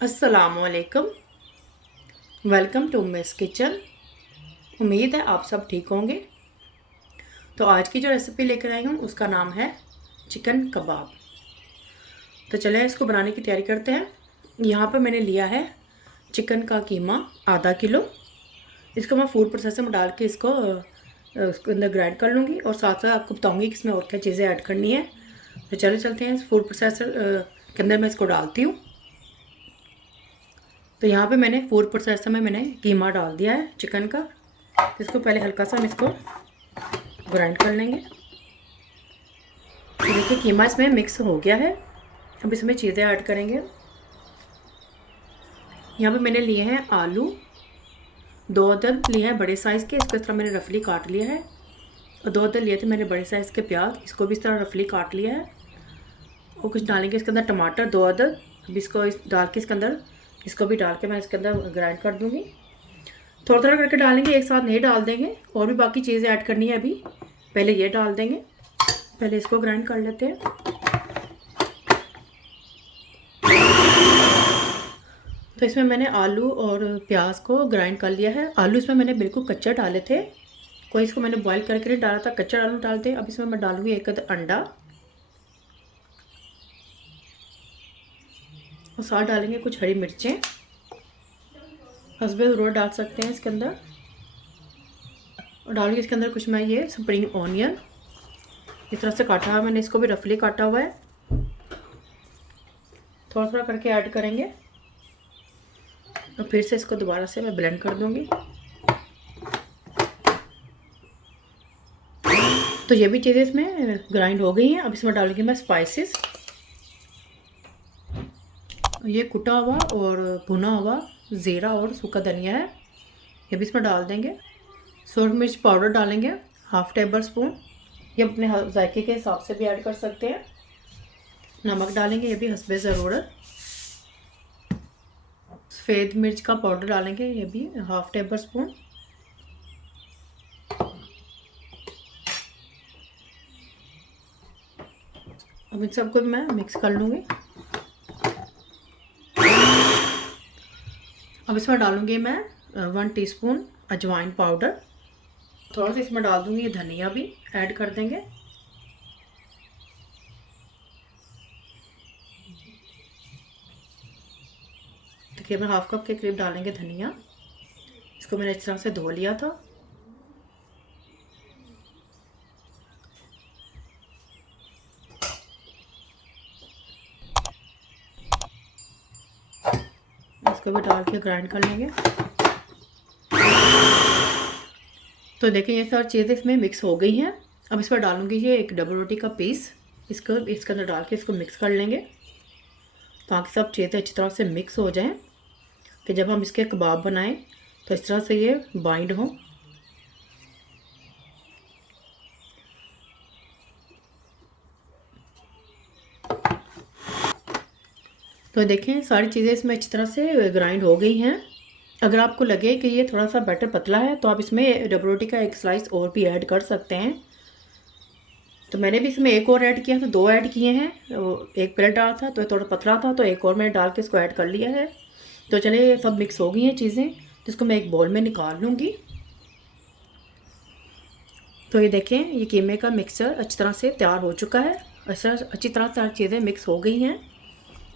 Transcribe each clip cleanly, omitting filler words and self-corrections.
अस्सलामुअलैकुम। Welcome to Miss Kitchen. उम्मीद है आप सब ठीक होंगे। तो आज की जो रेसिपी लेकर आई हूँ उसका नाम है चिकन कबाब। तो चलें इसको बनाने की तैयारी करते हैं। यहाँ पर मैंने लिया है चिकन का कीमा आधा किलो। इसको मैं फूड प्रोसेसर में डाल के इसको उसके अंदर ग्राइंड कर लूँगी और साथ साथ आपको बताऊँगी कि इसमें और क्या चीज़ें ऐड करनी है। तो चले चलते हैं इस फूड प्रोसेसर के अंदर मैं इसको डालती हूँ। तो यहाँ पे मैंने फूड प्रोसेसर में मैंने कीमा डाल दिया है चिकन का। इसको पहले हल्का सा हम इसको ग्राइंड कर लेंगे। तो देखिए कीमा इसमें मिक्स हो गया है। अब इसमें चीज़ें ऐड करेंगे। यहाँ पे मैंने लिए हैं आलू, 2 अदद लिए हैं बड़े साइज़ के, इसको इस तरह मैंने रफली काट लिया है। और 2 अदद लिए थे मैंने बड़े साइज़ के प्याज, इसको भी इस तरह रफली काट लिया है। और कुछ डालेंगे इसके अंदर टमाटर 2 अदद। अब इसको डाल के इसके अंदर इसको भी डाल के मैं इसके अंदर ग्राइंड कर दूँगी। थोड़ा थोड़ा करके डालेंगे, एक साथ नहीं डाल देंगे। और भी बाकी चीज़ें ऐड करनी है अभी, पहले ये डाल देंगे। पहले इसको ग्राइंड कर लेते हैं। तो इसमें मैंने आलू और प्याज को ग्राइंड कर लिया है। आलू इसमें मैंने बिल्कुल कच्चा डाले थे, कोई इसको मैंने बॉईल करके नहीं डाला था, कच्चा आलू डालते हैं। अब इसमें मैं डालूँगी 1 अंडा और साथ डालेंगे कुछ हरी मिर्चें, हसबे ज़रूर डाल सकते हैं इसके अंदर। और डालूंगी इसके अंदर कुछ मैं ये स्प्रिंग ऑनियन इस तरह से काटा हुआ, मैंने इसको भी रफली काटा हुआ है। थोड़ा थोड़ा करके ऐड करेंगे और फिर से इसको दोबारा से मैं ब्लेंड कर दूंगी। तो ये भी चीज़ें इसमें ग्राइंड हो गई हैं। अब इसमें डालूंगी मैं स्पाइसेस। ये कुटा हुआ और भुना हुआ ज़ीरा और सूखा धनिया है, ये भी इसमें डाल देंगे। सूरज मिर्च पाउडर डालेंगे 1/2 टेबल स्पून, ये अपने जायके के हिसाब से भी ऐड कर सकते हैं। नमक डालेंगे, ये भी हस्बे ज़रूरत। सफ़ेद मिर्च का पाउडर डालेंगे, ये भी 1/2 टेबल स्पून। अब इन सबको मैं मिक्स कर लूँगी। अब इसमें डालूँगी मैं 1 टीस्पून अजवाइन पाउडर। थोड़ा सा इसमें डाल दूँगी, धनिया भी ऐड कर देंगे। तकरीबन 1/2 कप के करीब डालेंगे धनिया। इसको मैंने इस तरह से धो लिया था। इसको भी डाल के ग्राइंड कर लेंगे। तो देखिए ये सारी चीज़ें इसमें मिक्स हो गई हैं। अब इसमें डालूंगी ये एक डबल रोटी का पीस, इसको इसके अंदर डाल के इसको मिक्स कर लेंगे ताकि सब चीज़ें अच्छी तरह से मिक्स हो जाएं, कि जब हम इसके कबाब बनाएं तो इस तरह से ये बाइंड हो। तो देखें सारी चीज़ें इसमें अच्छी तरह से ग्राइंड हो गई हैं। अगर आपको लगे कि ये थोड़ा सा बैटर पतला है तो आप इसमें डबल रोटी का एक स्लाइस और भी ऐड कर सकते हैं। तो मैंने भी इसमें एक और ऐड किया, तो 2 ऐड किए हैं। एक पहले डाला था तो थोड़ा पतला था, तो एक और मैंने डाल के इसको ऐड कर लिया है। तो चलिए सब मिक्स हो गई हैं चीज़ें, तो इसको मैं एक बाउल में निकाल लूँगी। तो ये देखें ये कीमे का मिक्सचर अच्छी तरह से तैयार हो चुका है। अच्छी तरह सारी चीज़ें मिक्स हो गई हैं।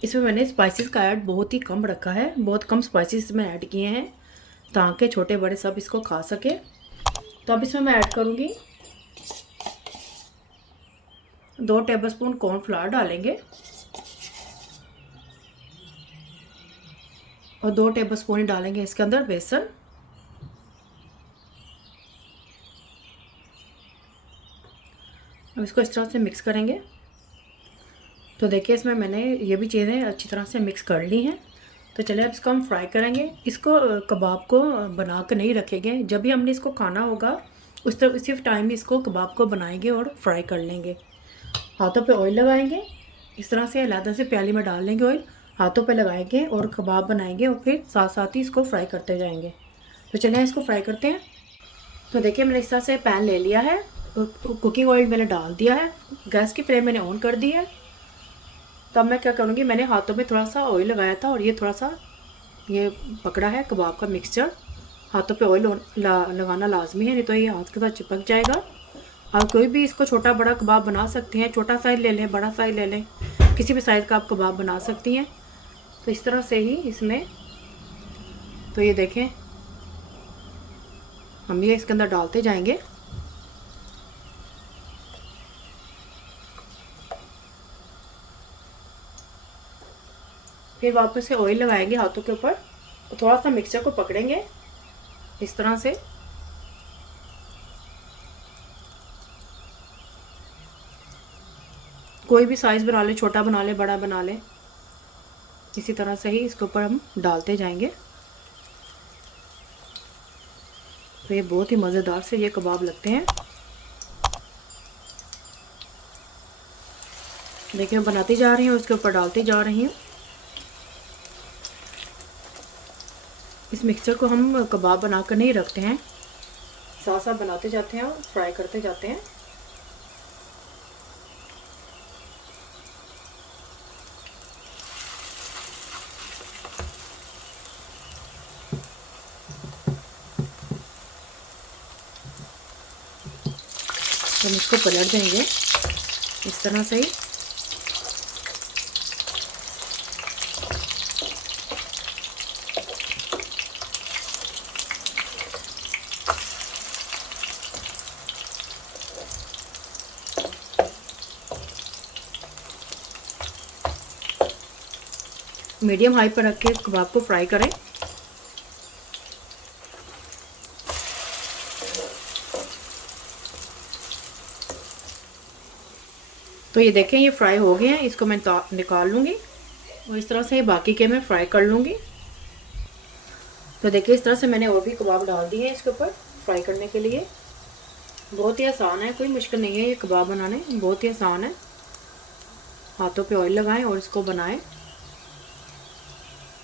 इसमें मैंने स्पाइसेस का ऐड बहुत ही कम रखा है, बहुत कम स्पाइसेस इसमें ऐड किए हैं ताकि छोटे बड़े सब इसको खा सके। तो अब इसमें मैं ऐड करूँगी 2 टेबलस्पून कॉर्नफ्लावर डालेंगे और 2 टेबलस्पून ही डालेंगे इसके अंदर बेसन। अब इसको इस तरह से मिक्स करेंगे। तो देखिए इसमें मैंने ये भी चीज़ें अच्छी तरह से मिक्स कर ली हैं। तो चलिए अब इसको हम फ्राई करेंगे। इसको कबाब को बना कर नहीं रखेंगे, जब भी हमने इसको खाना होगा उसी टाइम इसको कबाब को बनाएंगे और फ्राई कर लेंगे। हाथों पे ऑयल लगाएंगे, इस तरह से अलग से प्याली में डाल लेंगे ऑयल, हाथों पे लगाएंगे और कबाब बनाएंगे और फिर साथ साथ ही इसको फ्राई करते जाएंगे। तो चलिए इसको फ्राई करते हैं। तो देखिए मैंने इस तरह से पैन ले लिया है, कुकिंग ऑयल मैंने डाल दिया है, गैस की फ्लेम मैंने ऑन कर दी है। तो अब मैं क्या करूँगी, मैंने हाथों में थोड़ा सा ऑयल लगाया था और ये थोड़ा सा ये पकड़ा है कबाब का मिक्सचर। हाथों पे ऑयल लगाना लाजमी है, नहीं तो ये हाथ के साथ चिपक जाएगा। आप कोई भी इसको छोटा बड़ा कबाब बना सकते हैं, छोटा साइज़ ले लें, बड़ा साइज़ ले लें, किसी भी साइज़ का आप कबाब बना सकती हैं। तो इस तरह से ही इसमें, तो ये देखें हम ये इसके अंदर डालते जाएंगे। फिर वापस से ऑयल लगाएंगे हाथों के ऊपर, तो थोड़ा सा मिक्सचर को पकड़ेंगे इस तरह से। कोई भी साइज़ बना ले, छोटा बना ले, बड़ा बना ले, इसी तरह से ही इसके ऊपर हम डालते जाएंगे। तो ये बहुत ही मज़ेदार से ये कबाब लगते हैं। देखिए मैं बनाती जा रही हूँ, उसके ऊपर डालती जा रही हूँ। इस मिक्सचर को हम कबाब बनाकर नहीं रखते हैं, साथ साथ बनाते जाते हैं और फ्राई करते जाते हैं। तो हम इसको पलट देंगे इस तरह से ही। मीडियम हाई पर रख के कबाब को फ्राई करें। तो ये देखें ये फ्राई हो गए हैं, इसको मैं निकाल लूँगी और इस तरह से बाकी के मैं फ्राई कर लूँगी। तो देखिए इस तरह से मैंने और भी कबाब डाल दिए हैं इसके ऊपर फ्राई करने के लिए। बहुत ही आसान है, कोई मुश्किल नहीं है ये कबाब बनाने, बहुत ही आसान है। हाथों पे ऑयल लगाएं और इसको बनाएं।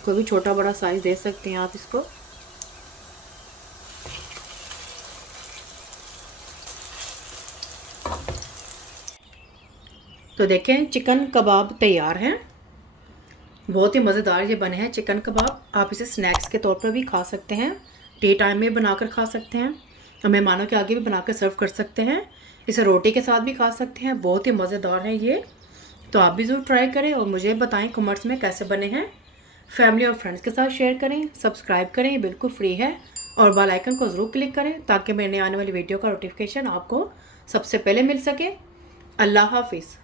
कोई भी छोटा बड़ा साइज़ दे सकते हैं आप इसको। तो देखें चिकन कबाब तैयार हैं, बहुत ही मज़ेदार ये बने हैं चिकन कबाब। आप इसे स्नैक्स के तौर पर भी खा सकते हैं, टी टाइम में बनाकर खा सकते हैं और मेहमानों के आगे भी बनाकर सर्व कर सकते हैं। इसे रोटी के साथ भी खा सकते हैं, बहुत ही मज़ेदार है ये। तो आप भी ज़रूर ट्राई करें और मुझे बताएं कमेंट्स में कैसे बने हैं। फैमिली और फ्रेंड्स के साथ शेयर करें, सब्सक्राइब करें, ये बिल्कुल फ्री है, और बेल आइकन को ज़रूर क्लिक करें ताकि मेरे आने वाली वीडियो का नोटिफिकेशन आपको सबसे पहले मिल सके। अल्लाह हाफिज़।